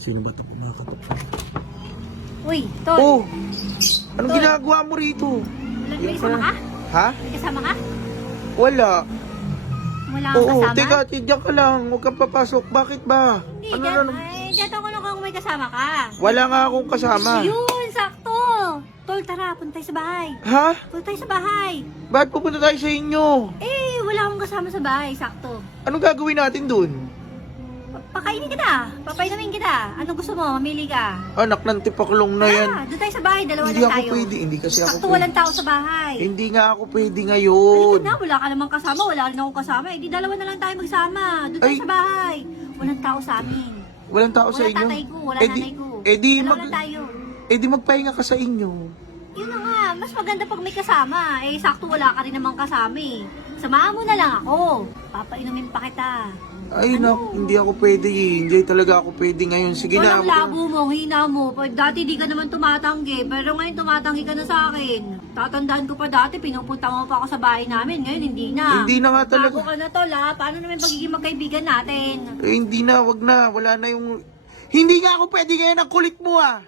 Sino ba ito kumakatok? Uy, Tol. Oh! Anong Tol. ginagawa mo rito? May kasama ka? Ha? May kasama ka? Wala. Wala kang Oo, kasama? teka, tidyak ka lang. Huwag kang papasok. Bakit ba? Hindi, Ano dyan, na? ay, dyan ako lang kung may kasama ka. Wala nga akong kasama. Yun, sakto. Tol, tara, punta tayo sa bahay. Ha? Punta tayo sa bahay. Ba't pupunta tayo sa inyo? Eh, wala akong kasama sa bahay, sakto. Anong gagawin natin dun? Pakainin kita. Papainumin kita. Anong gusto mo? Mamili ka. Anak ng tipaklong na yan. Ah, doon tayo sa bahay. Dalawa Hindi lang ako tayo. pwede. Hindi kasi ako Sakto, pwede. walang tao sa bahay. Hindi nga ako pwede Halika ngayon. na, wala ka namang kasama. Wala rin akong kasama. Eh, di dalawa na lang tayo magsama. Doon tayo Ay. sa bahay. Walang tao sa amin. Walang tao sa Wala inyo. tatay ko, wala Eh di- nanay ko. eh di Dalawa mag- lang tayo. Eh di magpahinga ka sa inyo. Yun na nga, mas maganda pag may kasama. Eh, sakto wala ka rin namang kasama eh. Samahan mo na lang ako. Papainumin pa kita. Ay nak, hindi ako pwede eh. Hindi talaga ako pwede ngayon. Sige na. Walang labo mo, ang hina mo. Dati di ka naman tumatanggi, pero ngayon tumatanggi ka na sa akin. Tatandaan ko pa dati, pinupunta mo pa ako sa bahay namin. Ngayon, hindi na. Hindi na nga talaga. Bago ka na tol ha. Paano naman pagiging magkaibigan natin? Eh, hindi na, wag na. Wala na yung... Hindi nga ako pwede ngayon. Ang kulit mo ah.